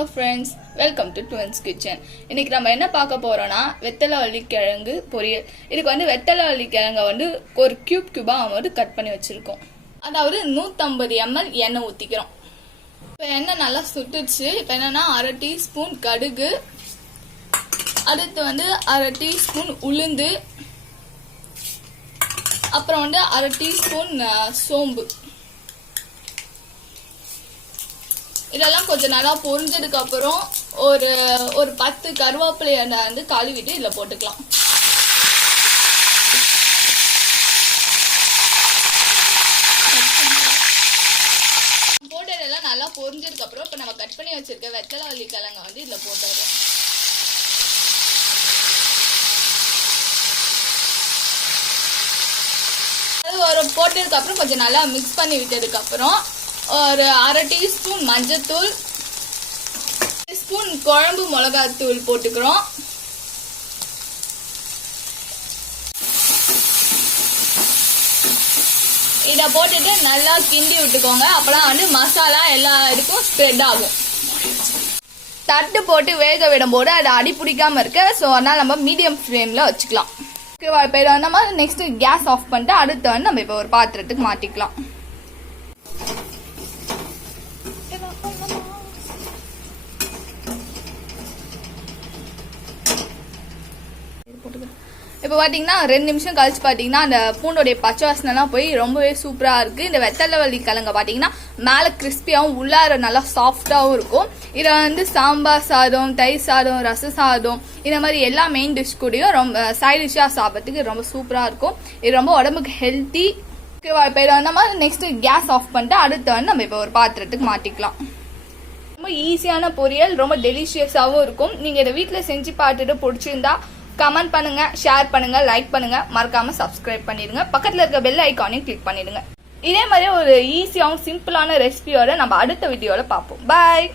Hello friends, welcome to twins kitchen. இன்னைக்கு நம்ம என்ன பார்க்க போறோம்னா வெத்தலை வள்ளிக்கிழங்கு பொரியல். இதுக்கு வந்து வெத்தலை வள்ளிக்கிழங்கை வந்து ஒரு கியூபாக கட் பண்ணி வச்சிருக்கோம். அதாவது 150 ml எண்ணெய் ஊற்றிக்கிறோம். இப்போ எண்ணெய் நல்லா சுட்டுச்சு. இப்போ என்னன்னா அரை டீஸ்பூன் கடுகு, அடுத்து வந்து அரை டீஸ்பூன் உளுந்து, அப்புறம் வந்து அரை டீஸ்பூன் சோம்பு. இதெல்லாம் கொஞ்சம் நல்லா பொரிஞ்சதுக்கு அப்புறம் ஒரு 10 கருவேப்பிலையை வந்து கழுவிட்டு இதில் போட்டுக்கலாம். போட்டதெல்லாம் நல்லா பொரிஞ்சதுக்கு அப்புறம் இப்போ நம்ம கட் பண்ணி வச்சிருக்க வெத்தலை வள்ளிக்கிழங்கை வந்து இதில் போட்டுறோம். அது போட்டதுக்கு அப்புறம் கொஞ்சம் நல்லா மிக்ஸ் பண்ணி விட்டதுக்கு அப்புறம் ஒரு அரை டீஸ்பூன் மஞ்சத்தூள், டீஸ்பூன் குழம்பு மிளகாத்தூள் போட்டுக்கிறோம். இதை போட்டுட்டு நல்லா கிண்டி விட்டுக்கோங்க. அப்பதான் வந்து மசாலா எல்லா இதுக்கும் ஸ்ப்ரெட் ஆகும். தட்டு போட்டு வேக விடும் போது அது அடி பிடிக்காம இருக்கு. ஸோ அதனால நம்ம மீடியம் ஃப்ளேம்ல வச்சுக்கலாம். இப்போ நம்ம நெக்ஸ்ட் கேஸ் ஆஃப் பண்ணிட்டு அடுத்து வந்து நம்ம இப்போ ஒரு பாத்திரத்துக்கு மாட்டிக்கலாம். இப்போ பார்த்தீங்கன்னா 2 நிமிஷம் கழிச்சு பார்த்தீங்கன்னா அந்த பூண்டோடைய பச்சை வாசனைலாம் போய் ரொம்பவே சூப்பராக இருக்குது. இந்த வெத்தலை வள்ளிக்கிழங்கு பார்த்தீங்கன்னா மேலே கிறிஸ்பியாகவும் உள்ளார நல்லா சாஃப்டாகவும் இருக்கும். இதை வந்து சாம்பார் சாதம், தயிர் சாதம், ரச சாதம் இந்த மாதிரி எல்லா மெயின் டிஷ் கூடயும் ரொம்ப சைட் டிஷ்ஷாக சாப்பிட்றதுக்கு ரொம்ப சூப்பராக இருக்கும். இது ரொம்ப உடம்புக்கு ஹெல்த்தி. இப்போ இதை நம்ம நெக்ஸ்ட் கேஸ் ஆஃப் பண்ணிட்டு அடுத்து வந்து நம்ம இப்போ ஒரு பாத்திரத்துக்கு மாட்டிக்கலாம். ரொம்ப ஈஸியான பொரியல், ரொம்ப டெலிஷியஸாகவும் இருக்கும். நீங்கள் இதை வீட்டில் செஞ்சு பார்த்துட்டு பிடிச்சிருந்தா கமெண்ட் பண்ணுங்க, ஷேர் பண்ணுங்க, லைக் பண்ணுங்க, மறக்காம சப்ஸ்கிரைப் பண்ணிடுங்க. பக்கத்துல இருக்க பெல் ஐக்கானையும் கிளிக் பண்ணிடுங்க. இதே மாதிரி ஒரு ஈஸியாகவும் சிம்பிளான ரெசிபியோட நம்ம அடுத்த வீடியோல பார்ப்போம். பாய்.